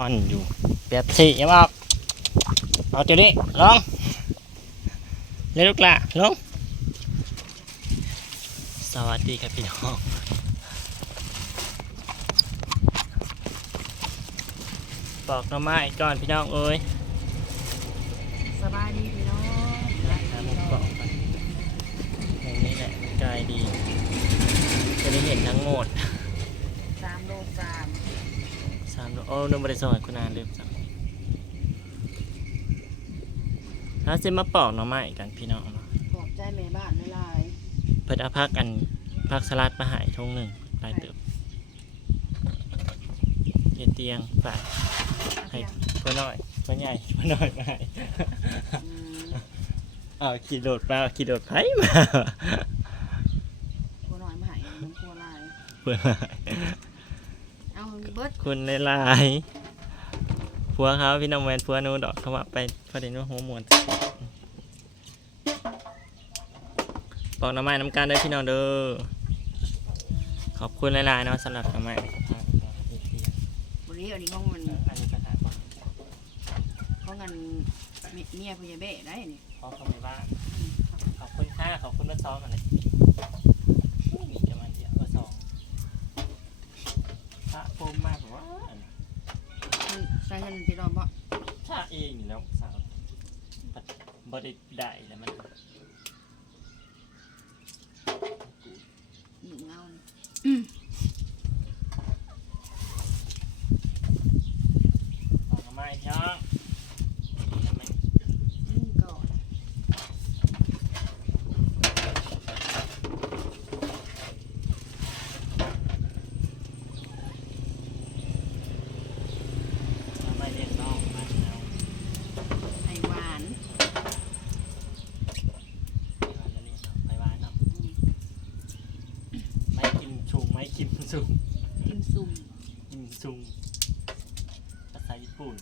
นอนอยู่แบบสี่ยังบอกเอาเดี๋ยวนี้ลองเร็วลูกละลงสวัสดีครับพี่น้องบอกหน้อไม้ก่อนพี่น้องเอ้ยสบายดีพี่น้องหาหมุกบอกก่อนตรงนี้แหละมันไกลดีจะได้เห็นทั้งหมด สามโลสาม สามโลโอ้นึกบริษัทคุณอาลืมสั่งถ้าจะมาปอกหน่อไม้กันพี่น้องเนาะขอบใจแม่บ้านหลายเพิ่นเอาพักอันพักสลัดมาใหายทงหนึ่งลายเติบเฮ็ดเตียงฝากๆให้เพื่อน้อยเพื่อใหญ่เพื่อน้อยมาให้อืมเอาขี่โดดมาเอาขี่โดดไผมาครัวน้อยมาให้มันครัวลายเพื่อเอา เบิดคุณในลายผัวเขาพี่น้องแมนผัวหนูดอกเขาว่าไปพอดีนู้หัวมวนบอกหน้ำไม้น้ำการได้อพี่น้องเด้อขอบคุณหลายๆเนาะสำหรับหน้ำไม้วันนี้อันนี้ห้องมันอันนี้ก็หาบ่ห้องกันเมียพยาเบ้ได้นี่ขอเข้าไปบ้านขอบคุณค่ะขอบคุณมาซ้อมกันเลยมีกันมันเดียวมาสอง พระโฟมมากแบบว่าใส่เงินที่รอบ่ชาเองนี่แล้วสาวบัดบไดได้แล้วมันหนึ่งเงา ออกมาอีกน้องทำไม อืมก่อน ทำไมเรียกน้องมาเอา ไอหวาน ไปวานแล้วนี่เนาะไปวานเนาะ อืม ไม่กินชุงไม่กิน ซุงกินซุ่มกินซุงภาษาญี่ปุ่น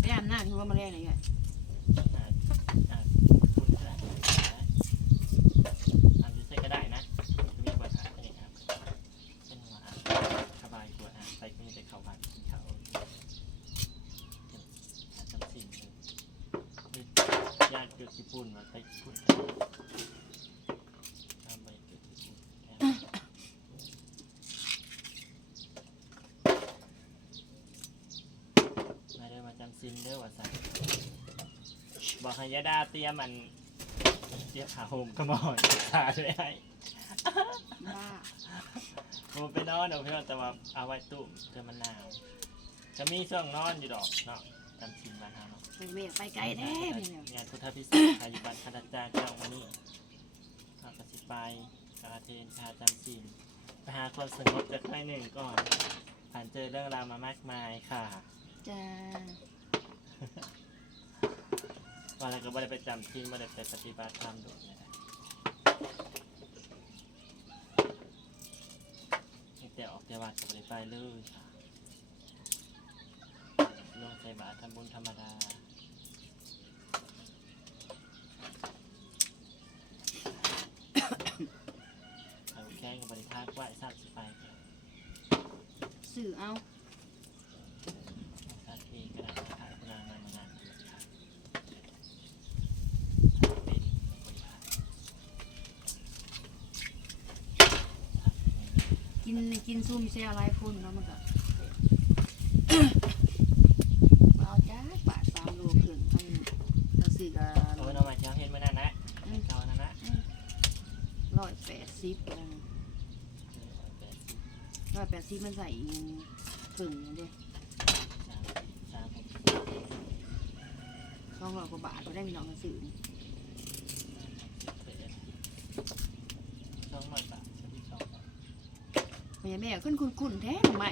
ไปอาบน้ำคือว่ามาเรียกอะไรเงี้ยอ่านอ่านพูดก็ได้อ่านดิเซก็ได้นะมีภาษาเองครับเป็นหัวอ่านสบายกว่าอ่านไปก็มีแต่เขาบ้านกินเขาอ่านจำสิ่งเลยญาติเกิดญี่ปุ่นมาไปญี่ปุ่นทำไปเกิดญี่ปุ่นแค่นั้นมาเด้อมาจำซินเด้อว่าสั่นบอกให้ ยดาเตรียมมันเตรียมขาโฮมก็มอยขาด้วยให้บ้าผมไปนอนเดี๋ยวพี่น้องแต่ว่าเอาไว้ตู้เพื่อมันหนาวจะมีช่วงนอนอยู่ดอกเนาะจำซินบ้านเฮาเนาะไปเวกไปไกลแท้พี่เนี่ยงานพุทธพิเศษกายุบันคณาจารย์เจ้าวันนี้ข้ากสิไปกาเทนชาจำศีลไปหาความสงบจากใครหนึ่งก่อนผ่านเจอเรื่องราวมามากมายค่ะ จ้า วันอะไรก็ไม่ได้ไปจำที่ไม่ได้ไปปฏิบัติธรรมดดเลยนะแต่ออกจากวัดก็ไม่ได้ไปเลยค่ะลงใส่บาตรทำบุญธรรมดาเอาแข้งกับบริภาคไหวทราบสิไปสื่อเอาบเองก็ได้ค่ะคุณนางมามานานแล้วค่ะเป็นบริภาค กินกินซุ่มเสียอะไรคนแล้วมันก็เอาจ้าบาทสามโลขึ้นทั้งทั้งสี่ก็เอาไว้นอนมาเช้าเห็นเมื่อนั้นนะเช้านั้นนะร้อยแปดสิบแล้วนะร้อยแปดสิบมันใส่อีกครึ่งนี่เด้สามสามหกสองร้อยกว่าบาทก็ได้มีน้องหนังสือ เจ็ดสองร้อยบาทใช่ไหมสองร้อย พญา แม่ขึ้นคุณคุณแท้ใหม่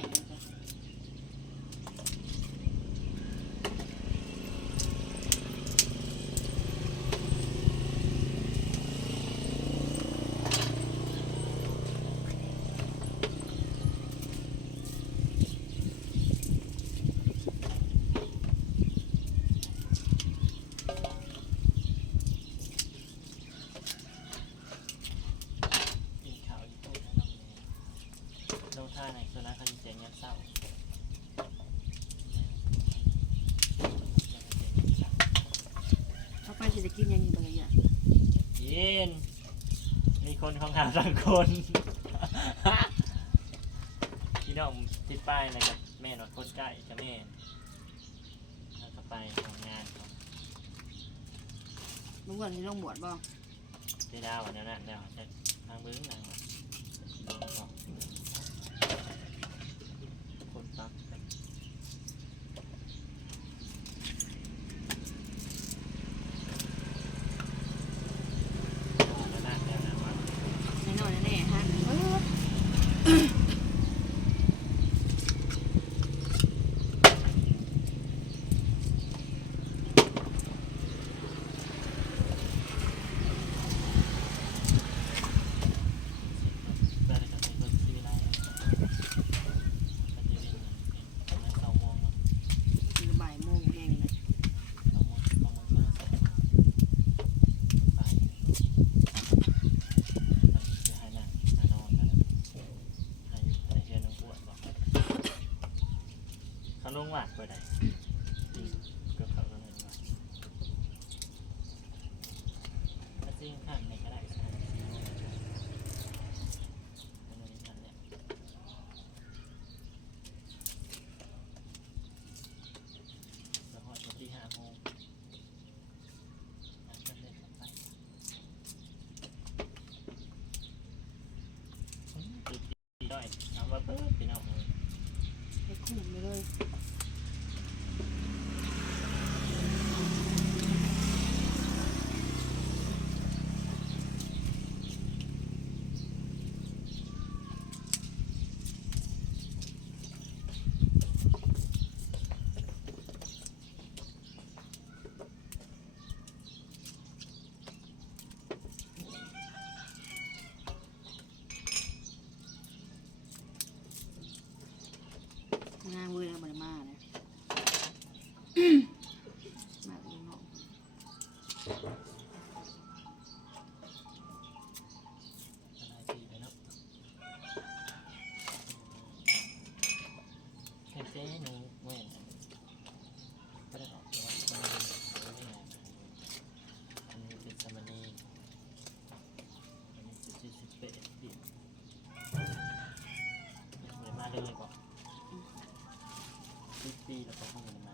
น มีคนของหาสังคนพี่น้องติดป้ายอะไรกับแม่นอดคนใกล้กับแม่แล้วก็ไปทำงานของลุงก่อนที่ต้องบวชบ่เจดาวอันนั้นน่ะเดี๋ยวจะนางเบิ้งนางบอกคนตักกันแล้วนั่นแล้วนะว่า แน่นอนแน่ๆฮะเอ้ย ได้กับในรถที่ไรมันจะเป็นประมาณสองโมงเนาะ คือบ่ายโมงแห้งเลย สองโมงสองโมงสองโมงไปไปจะให้นั่งหานอนกันให้อยู่ในเรือนน้องปวดบอกเขา ลงหวาดไปไหนก็เขาลยว่าถ้าซิ่งข้างในก็ได้สามสี่โมงอันนี้ทันเนี่ยแล้วพอจบที่ห้าโมงแล้วก็เดินเข้าไปอืมตีตีด้อยนำว่าเปิดพี่น้องเลย ไปคุ้มไปเลย งานเว้ยเอาบริมาเลย มาเองเนาะ อะไรตีไปเนาะเห็นเจ๊หนูเว้ยก็ได้ออกตัวมันเป็นอะไรอันนี้เป็นสมณีอันนี้เป็นสี่สิบแปดปีเลยมาเลยบอก ปีแล้วก็เพิ่งมา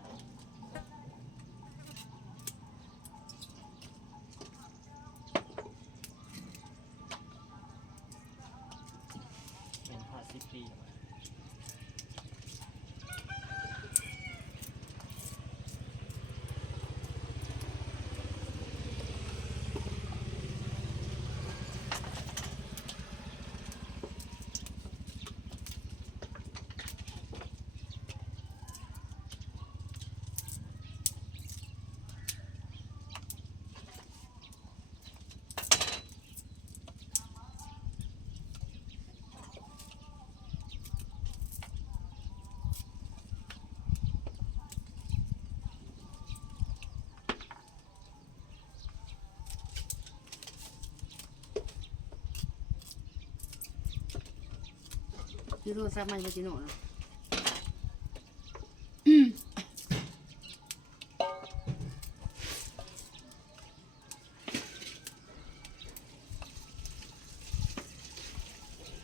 คือโทรศัพท์มันจะจิโน่นะ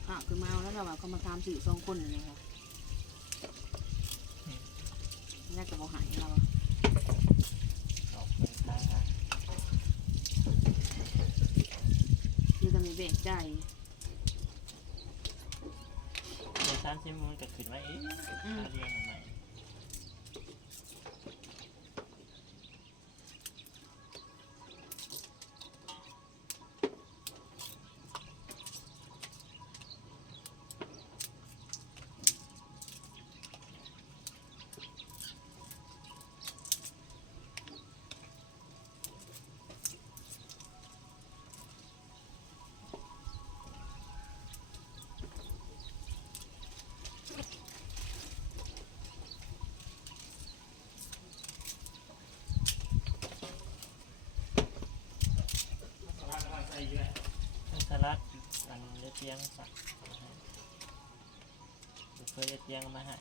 อะคือมาแล้วเราแบบเขามาทำสื่อสองคนเลยค่ะแรกจะบอกหายเราอะคือจะมีเบรกใจ ในสามสิบโมงจะขึ้นว่าเอ๊ะค่าเรียนทำไជាងបាទទៅធ្វើជាងមកហើយ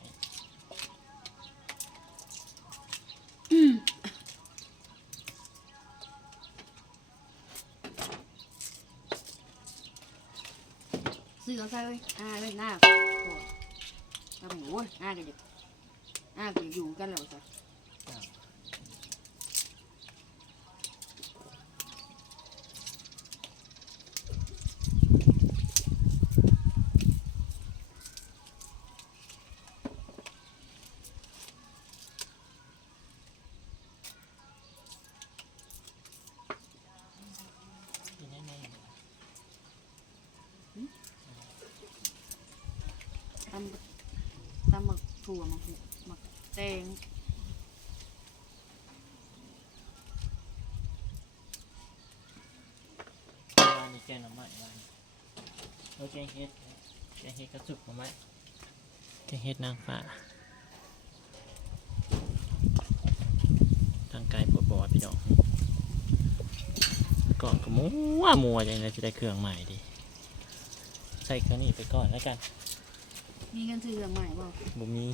ซื้อกันไปเลยอ่าเลยหน้าก่อนทำหมูอ่าเดี๋ยวอ่าเดี๋ยวอยู่กันแล้วจ้ะำหมักถั่วมักหมูหมักแตงวานนี้แกงหน่อไม้วานโอเคเฮ็ดแกงเฮ็ดกระจุกหน่อไม้แกงเฮ็ดนางฟ้าทางไกลปวดบอดพี่น้องก่อนก็มัวมัวอย่างไรจะได้เครื่องใหม่ดี ใส่เครื่องนี้ไปก่อนแล้วกัน มีเงินซื้อเครื่องใหม่บ่บ่มี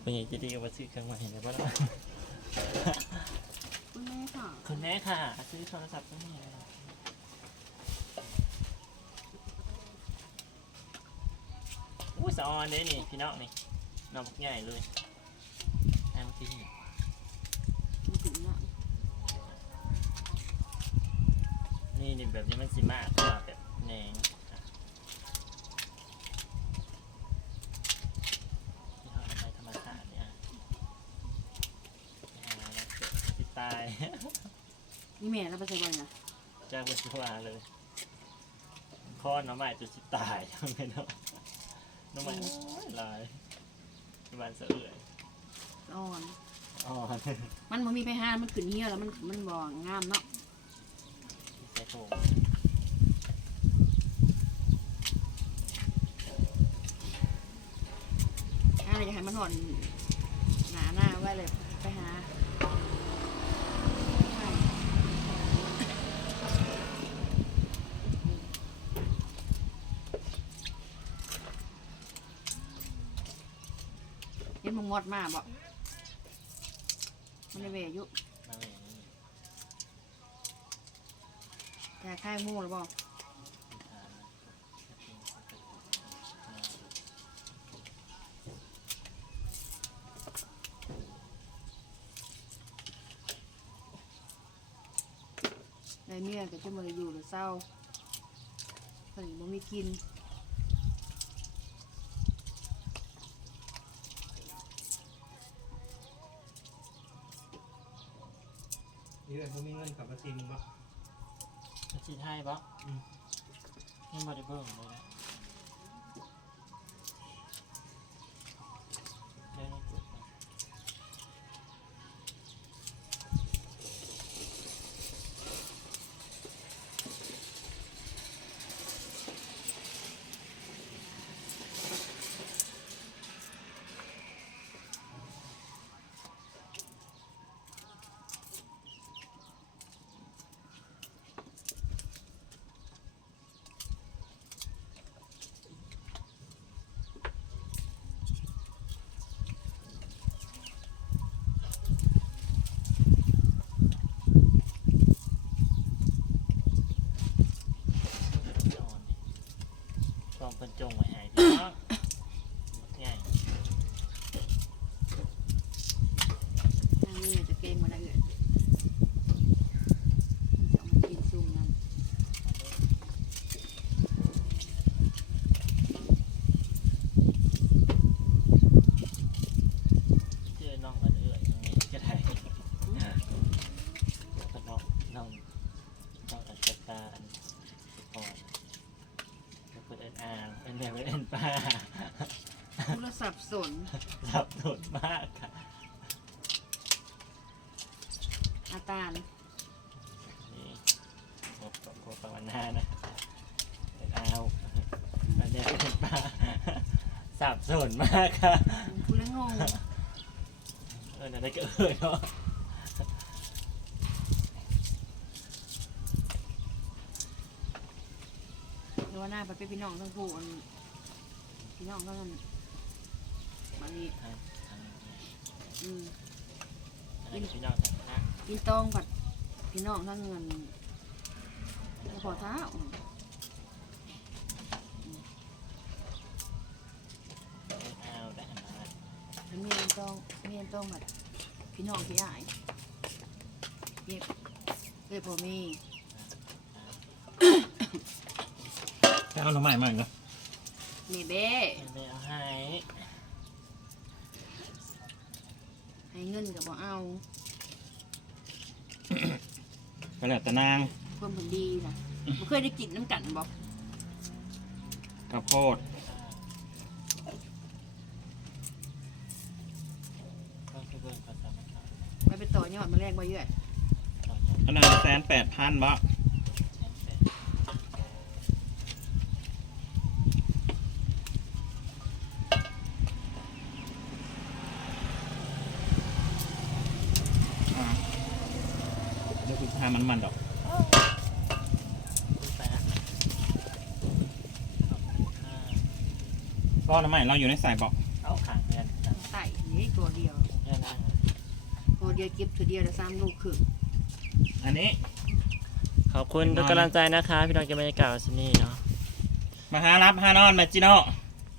เป็นอย่างจะดีกว่าซื้อเครื่องใหม่เห็นไหมว่าล่ะคุณแม่ค่ะคุณแม่ค่ะ ซื้อโทรศัพท์ก็มีอู้สะออนเด้นี่พี่น้องนี่น้องบักใหญ่เลยแอมพี่มีถึงเนาะนี่นี่แบบนี้มันสิมากกว่าแบบแหนงค่ะที่เขาทำไมธรรมชาติเนี่ยอ่าแล้วเกิดสิตาย นี่แม่เราไปใส่บ่อยนะจ้างบนชัวเลยคอน้ำใหม่จุดสิตายไม่เนาะน้ำใหม่ลายที่บ้านเสือเอื่อยอ่อนอ๋อมันบ่มีไปหามันขึ้นเหี่ยวแล้วมันมันบ่งามเนาะใส่ถุงอ้าอยากให้มันหอนหนาหน้าไว้เลยไปหาเห็ นมึงงดมาบ่มันได้เวอยุมาเลยนี่แต่ค่ายมูหรือบ่อ่าได้เมียก็จะมาอยู่หรือเศร้าเพิ่นบ่มีกิน นี่เลยเขามีเงินขับมาซิมบ่มาชีไทยปะนี่บอดี้เบิ้งเลยนะ เป็นจงไว้ใหายพี่น้องง่าย นางนี่จะเกมมาได้เอ่ยจะเอามากินซุ่มนั่น เจอน้องกันเอื่อยตรงนี้ก็ได้ก็น้องน้องน้องอัศตาอันก่อนแล้วเปิดเอ็นอ่าง เป็นแนวเอ็นป้าโทรศัพท์สนสับสนมากค่ะอาตาลนี่โอ้โหโอ้ภาวนานะเอ็นเอาเป็นแนวเอ็นป้าสับสนมากค่ะกูเลยงง เออนั่นก็เอ่ยเนาะ ว่าหน้าไปเป็นพี่น้องทั้งคู่มันพี่น้องทั้งนั้นมันนี่อืมพี่ต้องทางนะพี่ตองผัดพี่น้องทั้งเงินขอเท้าเมียนตองเมียนตองผัดพี่น้องพี่อายเย็บเย็บพอมี จะเอาหน่อไม้มาอีกเหรอนี่เบ้ไม่เอาให้ให้เงินกับบ่เอาก็แล้วแต่นางเพิ่มผลดีนะบ่เคยได้กินน้ำกันบ่ข้าวโพดก็คือเบิ่งภาษามันครับไปไปต่อยอดมาแรกบ่เยอะต่อยอดอันนั้นแสนแปดพันบ่แทนเป็น อ่า เดี๋ยวคุณทามันมันดอกขึ้นไปนะขอบคุณค่ะก็หน่อไม้เราอยู่ในสายบอกเอาขางเงินนะไต่นี่ตัวเดียวเงินนั่งตัวเดียวเก็บตัวเดียวละสามลูกครึ่งอันนี้ ขอบคุณทุกกำลังใจนะคะ พี่น้องเก็บบรรยากาศวันนี้เนาะมาหารับหานอนแมจิโน่